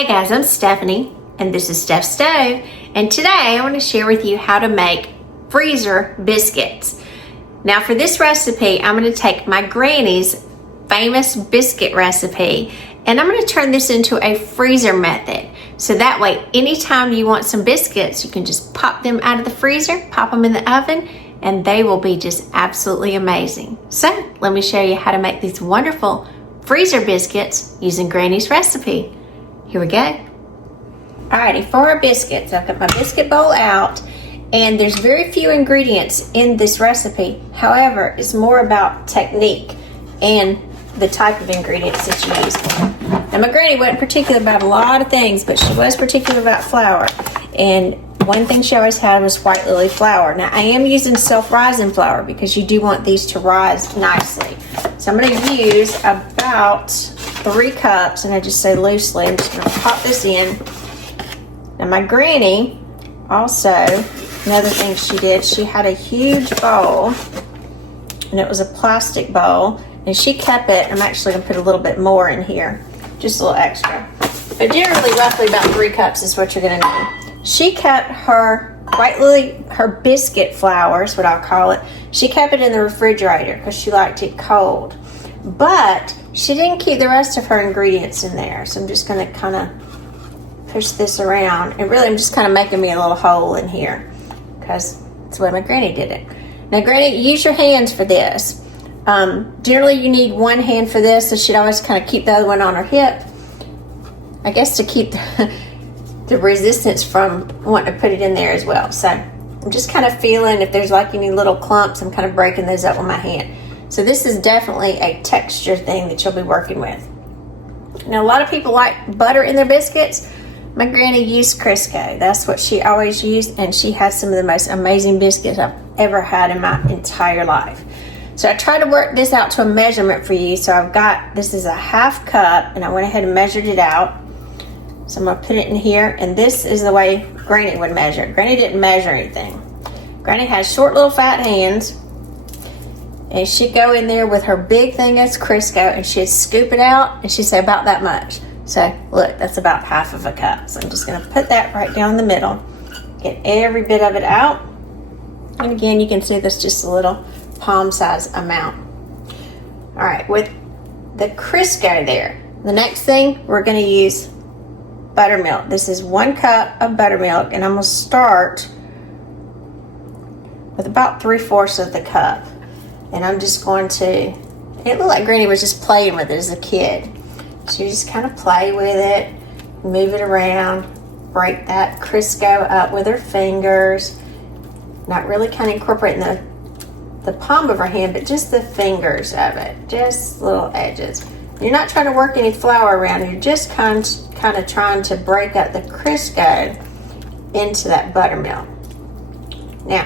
Hey guys, I'm Stephanie and this is Steph Stove, and today I want to share with you how to make freezer biscuits. Now for this recipe, I'm going to take my granny's famous biscuit recipe and I'm going to turn this into a freezer method. So that way, anytime you want some biscuits, you can just pop them out of the freezer, pop them in the oven, and they will be just absolutely amazing. So let me show you how to make these wonderful freezer biscuits using Granny's recipe. Here we go. Alrighty, for our biscuits, I've got my biscuit bowl out, and there's very few ingredients in this recipe. However, it's more about technique and the type of ingredients that you use. Now, my granny wasn't particular about a lot of things, but she was particular about flour. And one thing she always had was white lily flour. Now, I am using self-rising flour because you do want these to rise nicely. So I'm going to use about 3 cups, and I just say loosely, I'm just going to pop this in. Now my granny also, another thing she did, she had a huge bowl, and it was a plastic bowl, and she kept it. I'm actually going to put a little bit more in here, just a little extra. But generally, roughly about 3 cups is what you're going to need. She kept her white lily, her biscuit flour is what I'll call it. She kept it in the refrigerator because she liked it cold. But she didn't keep the rest of her ingredients in there. So I'm just going to kind of push this around. And really, I'm just kind of making me a little hole in here because that's the way my granny did it. Now, granny, use your hands for this. Generally, you need one hand for this. So she'd always kind of keep the other one on her hip. I guess to keep the resistance from wanting to put it in there as well. So I'm just kind of feeling if there's like any little clumps, I'm kind of breaking those up with my hand. So this is definitely a texture thing that you'll be working with. Now a lot of people like butter in their biscuits. My granny used Crisco. That's what she always used, and she has some of the most amazing biscuits I've ever had in my entire life. So I tried to work this out to a measurement for you. So I've got, this is a 1/2 cup, and I went ahead and measured it out. So I'm gonna put it in here, and this is the way Granny would measure. Granny didn't measure anything. Granny has short little fat hands, and she'd go in there with her big thing as Crisco, and she'd scoop it out, and she'd say about that much. So look, that's about 1/2 cup. So I'm just gonna put that right down the middle, get every bit of it out. And again, you can see that's just a little palm size amount. All right, with the Crisco there, the next thing we're gonna use buttermilk. This is 1 cup of buttermilk, and I'm gonna start with about 3/4 of the cup. And I'm just going to, it looked like Granny was just playing with it as a kid. She just kind of play with it, move it around, break that Crisco up with her fingers, not really kind of incorporating the palm of her hand, but just the fingers of it, just little edges. You're not trying to work any flour around, you're just kind of trying to break up the Crisco into that buttermilk. Now,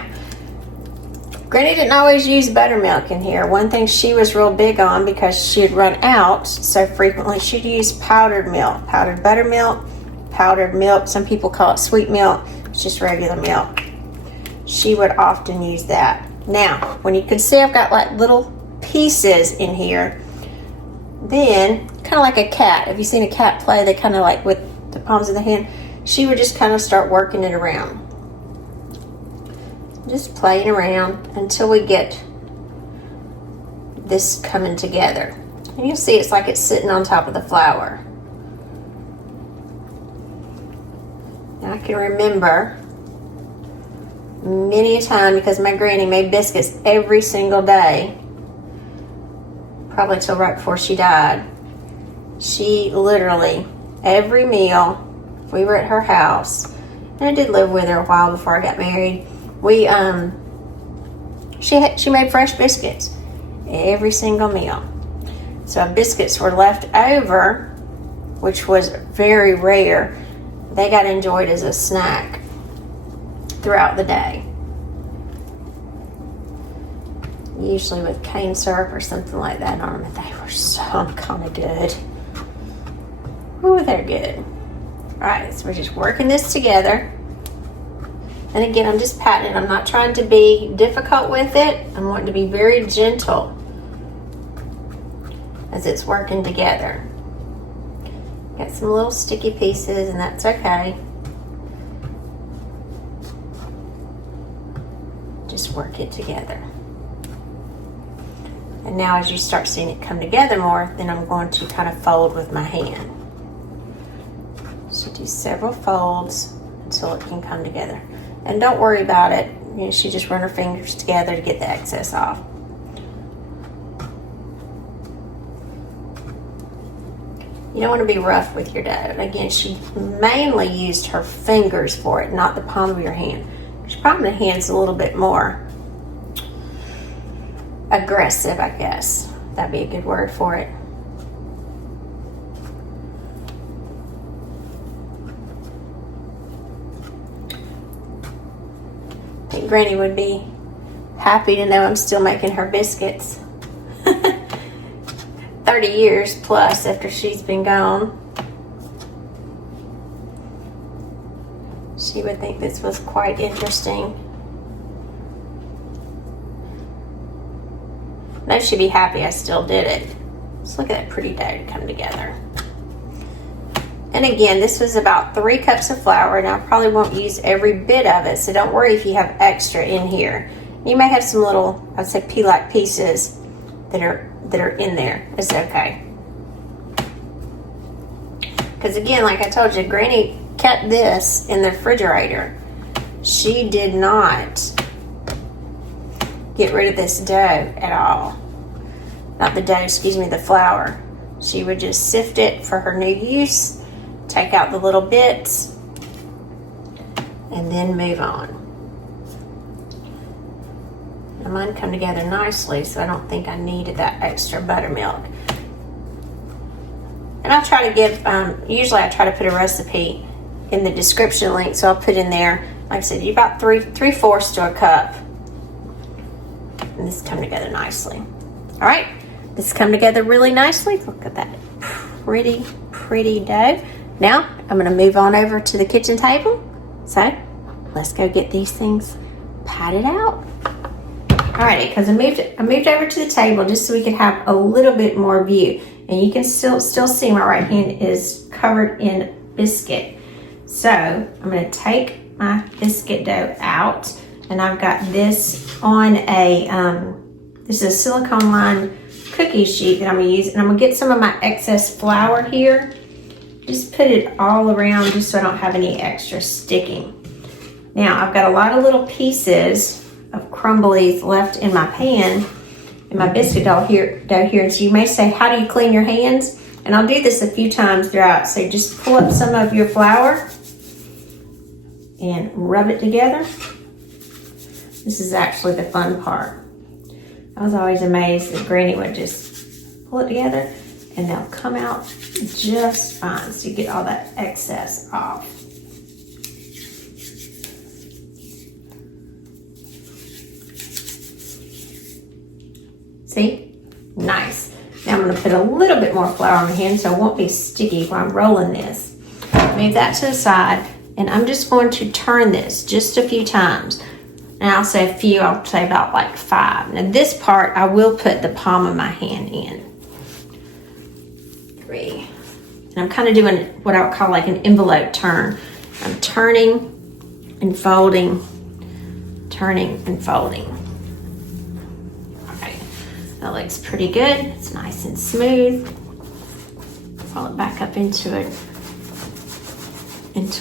Granny didn't always use buttermilk in here. One thing she was real big on, because she'd run out so frequently, she'd use powdered milk, powdered buttermilk, powdered milk. Some people call it sweet milk. It's just regular milk. She would often use that. Now, when you can see I've got like little pieces in here, then kind of like a cat. Have you seen a cat play? They kind of like with the palms of the hand. She would just kind of start working it around. Just playing around until we get this coming together. And you'll see it's like it's sitting on top of the flour. Now I can remember many a time, because my granny made biscuits every single day, probably till right before she died. She literally, every meal, if we were at her house, and I did live with her a while before I got married, she made fresh biscuits every single meal. So if biscuits were left over, which was very rare, they got enjoyed as a snack throughout the day. Usually with cane syrup or something like that on them. They were so kind of good. Ooh, they're good. All right, so we're just working this together. And again, I'm just patting it. I'm not trying to be difficult with it. I'm wanting to be very gentle as it's working together. Got some little sticky pieces, and that's okay. Just work it together. And now as you start seeing it come together more, then I'm going to kind of fold with my hand. So do several folds until it can come together. And don't worry about it. You know, she just run her fingers together to get the excess off. You don't want to be rough with your dough. And again, she mainly used her fingers for it, not the palm of your hand. Your palm of the hand's a little bit more aggressive, I guess. That'd be a good word for it. I think Granny would be happy to know I'm still making her biscuits. 30 years plus after she's been gone. She would think this was quite interesting. No, she'd be happy I still did it. Just look at that pretty dough come together. And again, this was about 3 cups of flour, and I probably won't use every bit of it, so don't worry if you have extra in here. You may have some little, I'd say pea-like pieces that are in there. It's okay. Because again, like I told you, Granny kept this in the refrigerator. She did not get rid of this dough at all. Not the dough, excuse me, the flour. She would just sift it for her new use, take out the little bits, and then move on. Now mine come together nicely, so I don't think I needed that extra buttermilk. And I'll try to give, usually I try to put a recipe in the description link, so I'll put in there, like I said, you about 3/4 to a cup. And this come together nicely. All right, this come together really nicely. Look at that pretty dough. Now I'm gonna move on over to the kitchen table. So let's go get these things patted out. Alrighty, because I moved over to the table just so we could have a little bit more view. And you can still see my right hand is covered in biscuit. So I'm gonna take my biscuit dough out, and I've got this on a, this is a silicone line cookie sheet that I'm gonna use, and I'm gonna get some of my excess flour here. Just put it all around just so I don't have any extra sticking. Now I've got a lot of little pieces of crumblies left in my pan, in my biscuit dough here. And so you may say, how do you clean your hands? And I'll do this a few times throughout. So just pull up some of your flour and rub it together. This is actually the fun part. I was always amazed that Granny would just pull it together and they'll come out just fine. So you get all that excess off. See? Nice. Now I'm going to put a little bit more flour on my hand so it won't be sticky while I'm rolling this. Move that to the side, and I'm just going to turn this just a few times. And I'll say a few, I'll say about like 5. Now this part I will put the palm of my hand in. 3. And I'm kind of doing what I would call like an envelope turn. I'm turning and folding, turning and folding. Okay, that looks pretty good. It's nice and smooth. Roll it back up into a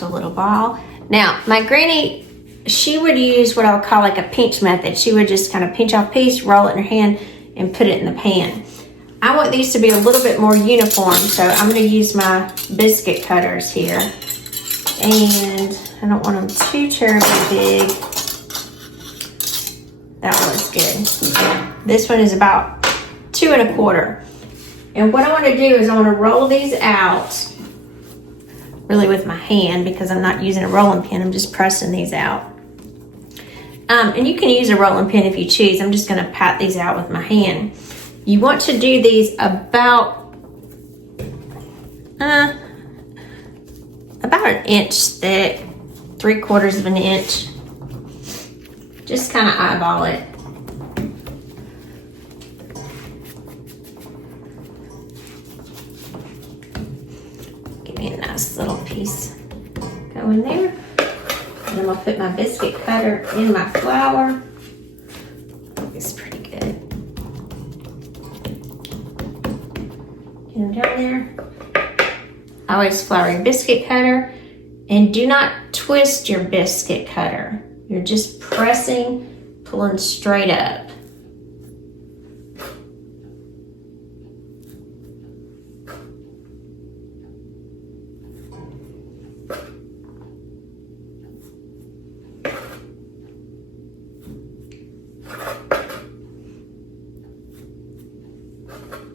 little ball. Now, my Granny, she would use what I would call like a pinch method. She would just kind of pinch off a piece, roll it in her hand, and put it in the pan. I want these to be a little bit more uniform, so I'm going to use my biscuit cutters here. And I don't want them too terribly big. That looks good. This one is about 2 1/4. And what I want to do is I want to roll these out, really with my hand, because I'm not using a rolling pin. I'm just pressing these out. And you can use a rolling pin if you choose. I'm just going to pat these out with my hand. You want to do these about an inch thick, 3/4 of an inch. Just kind of eyeball it. nice little piece go in there. And I'm gonna put my biscuit cutter in my flour. It's pretty good. Get them down there. Always flour your biscuit cutter, and do not twist your biscuit cutter. You're just pressing, pulling straight up.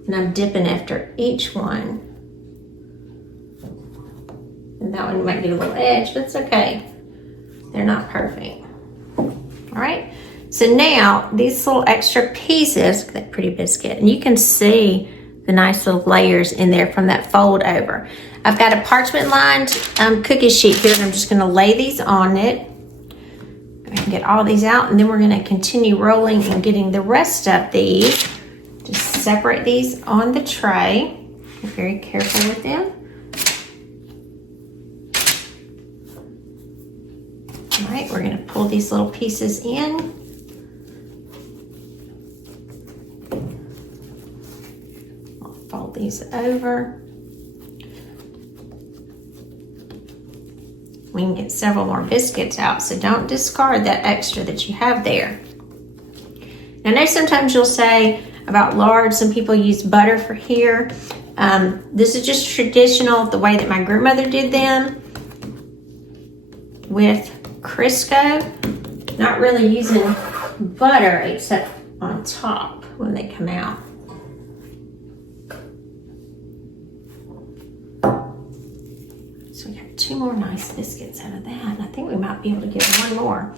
And I'm dipping after each one. And that one might get a little edge, but it's okay. They're not perfect. All right, so now these little extra pieces, look at that pretty biscuit, and you can see the nice little layers in there from that fold over. I've got a parchment lined cookie sheet here, and I'm just gonna lay these on it. Go ahead and get all these out, and then we're gonna continue rolling and getting the rest of these. Just separate these on the tray. Be very careful with them. All right, we're gonna pull these little pieces in. I'll fold these over. We can get several more biscuits out, so don't discard that extra that you have there. I know sometimes you'll say about lard, some people use butter for here. This is just traditional, the way that my grandmother did them with Crisco. Not really using butter except on top when they come out. So we got 2 more nice biscuits out of that. I think we might be able to get 1 more.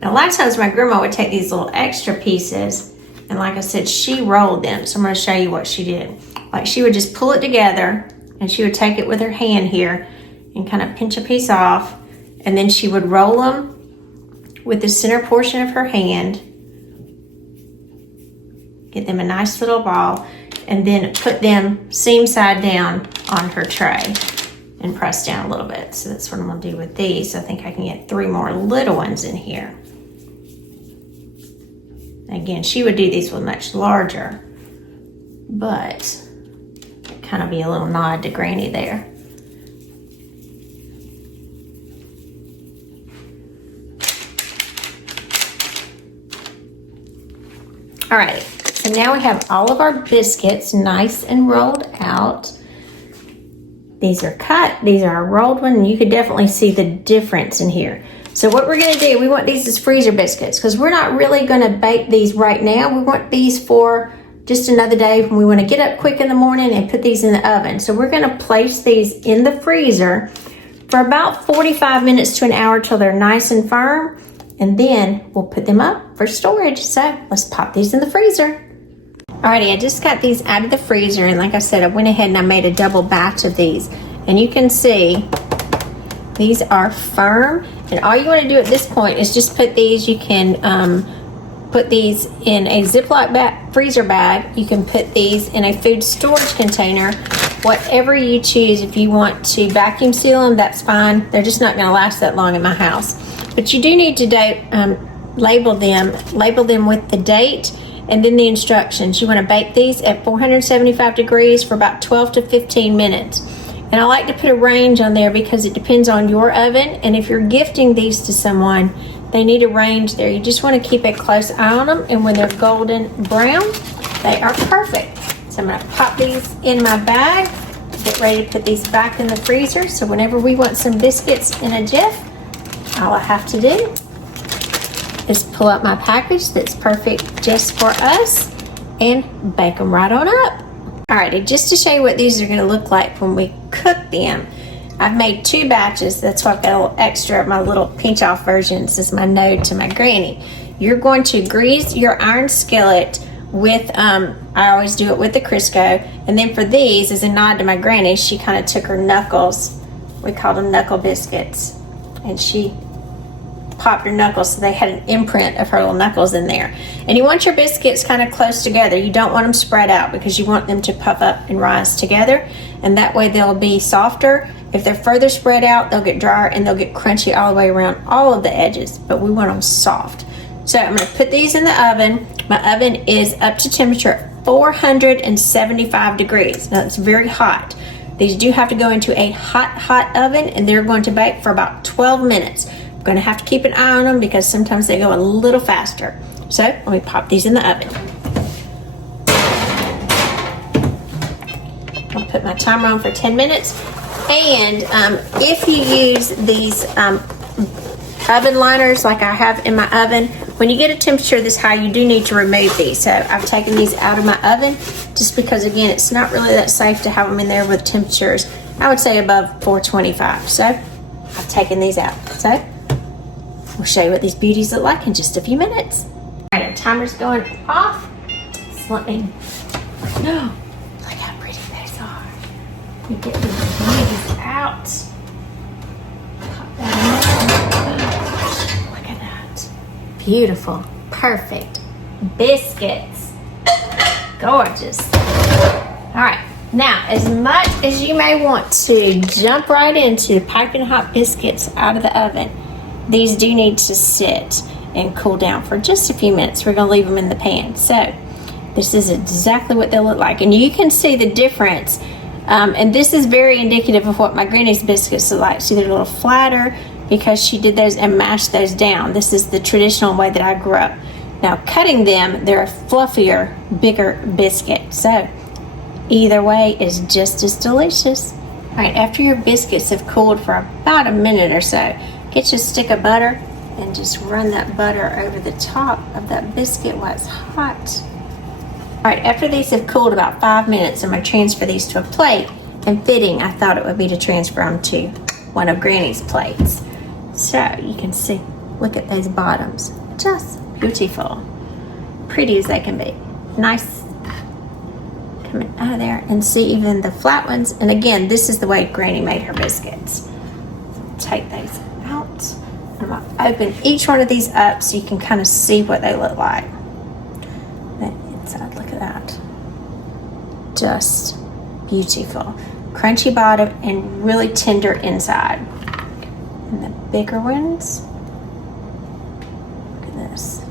Now a lot of times my grandma would take these little extra pieces, and like I said, she rolled them. So I'm gonna show you what she did. Like she would just pull it together, and she would take it with her hand here and kind of pinch a piece off, and then she would roll them with the center portion of her hand, get them a nice little ball, and then put them seam side down on her tray and press down a little bit. So that's what I'm gonna do with these. I think I can get 3 more little ones in here. Again, she would do these with much larger, but it'd kind of be a little nod to Granny there. All right, so now we have all of our biscuits nice and rolled out. These are cut, these are a rolled one, and you could definitely see the difference in here. So what we're gonna do, we want these as freezer biscuits because we're not really gonna bake these right now. We want these for just another day when we wanna get up quick in the morning and put these in the oven. So we're gonna place these in the freezer for about 45 minutes to an hour till they're nice and firm, and then we'll put them up for storage. So let's pop these in the freezer. Alrighty, I just got these out of the freezer, and like I said, I went ahead and I made a double batch of these, and you can see these are firm. And all you want to do at this point is just put these, you can put these in a Ziploc freezer bag. You can put these in a food storage container, whatever you choose. If you want to vacuum seal them, that's fine. They're just not going to last that long in my house. But you do need to label them with the date and then the instructions. You want to bake these at 475 degrees for about 12 to 15 minutes. And I like to put a range on there because it depends on your oven. And if you're gifting these to someone, they need a range there. You just want to keep a close eye on them. And when they're golden brown, they are perfect. So I'm going to pop these in my bag, get ready to put these back in the freezer. So whenever we want some biscuits in a jiff, all I have to do is pull out my package that's perfect just for us and bake them right on up. Alrighty, just to show you what these are going to look like when we cook them, I've made 2 batches. That's why I've got a little extra of my little pinch off versions as my nod to my granny. You're going to grease your iron skillet with, I always do it with the Crisco. And then for these, as a nod to my granny, she kind of took her knuckles. We called them knuckle biscuits. And she popped her knuckles, so they had an imprint of her little knuckles in there. And you want your biscuits kind of close together. You don't want them spread out because you want them to puff up and rise together, and that way they'll be softer. If they're further spread out, they'll get drier and they'll get crunchy all the way around all of the edges, but we want them soft. So I'm going to put these in the oven. My oven is up to temperature at 475 degrees. Now it's very hot. These do have to go into a hot oven, and they're going to bake for about 12 minutes. I'm going to have to keep an eye on them because sometimes they go a little faster. So let me pop these in the oven. I'll put my timer on for 10 minutes. And if you use these oven liners like I have in my oven, when you get a temperature this high, you do need to remove these. So I've taken these out of my oven just because, again, it's not really that safe to have them in there with temperatures, I would say, above 425. So I've taken these out. So we'll show you what these beauties look like in just a few minutes. All right, our timer's going off. So let me, no, look how pretty those are. You get these beauties out. Pop that in there. Look at that. Beautiful, perfect biscuits. Gorgeous. All right, now as much as you may want to jump right into the piping hot biscuits out of the oven, these do need to sit and cool down for just a few minutes. We're going to leave them in the pan. So this is exactly what they'll look like, and you can see the difference. And this is very indicative of what my granny's biscuits look like. See, they're a little flatter because she did those and mashed those down. This is the traditional way that I grew up. Now cutting them, they're a fluffier, bigger biscuit. So either way is just as delicious. All right, after your biscuits have cooled for about a minute or so, get you a stick of butter and just run that butter over the top of that biscuit while it's hot. All right, after these have cooled about 5 minutes, I'm going to transfer these to a plate. And fitting, I thought it would be to transfer them to one of Granny's plates. So you can see, look at those bottoms. Just beautiful. Pretty as they can be. Nice coming out of there. And see even the flat ones. And again, this is the way Granny made her biscuits. Take those out. I'm going to open each one of these up so you can kind of see what they look like. The inside, look at that. Just beautiful. Crunchy bottom and really tender inside. And the bigger ones, look at this.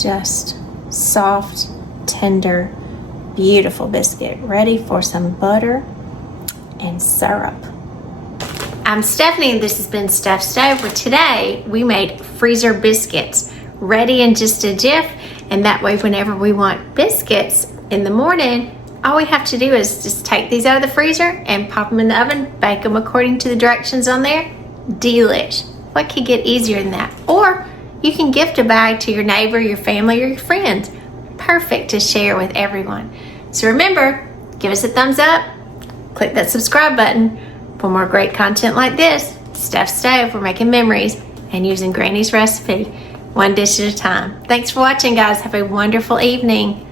Just soft, tender, beautiful biscuit. Ready for some butter and syrup. I'm Stephanie and this has been Steph's Stove, where today we made freezer biscuits. Ready in just a jiff, and that way whenever we want biscuits in the morning, all we have to do is just take these out of the freezer and pop them in the oven, bake them according to the directions on there. Delish. What could get easier than that? Or you can gift a bag to your neighbor, your family, or your friends. Perfect to share with everyone. So remember, give us a thumbs up, click that subscribe button for more great content like this. Steph's Stove, we're making memories and using Granny's recipe, one dish at a time. Thanks for watching, guys. Have a wonderful evening.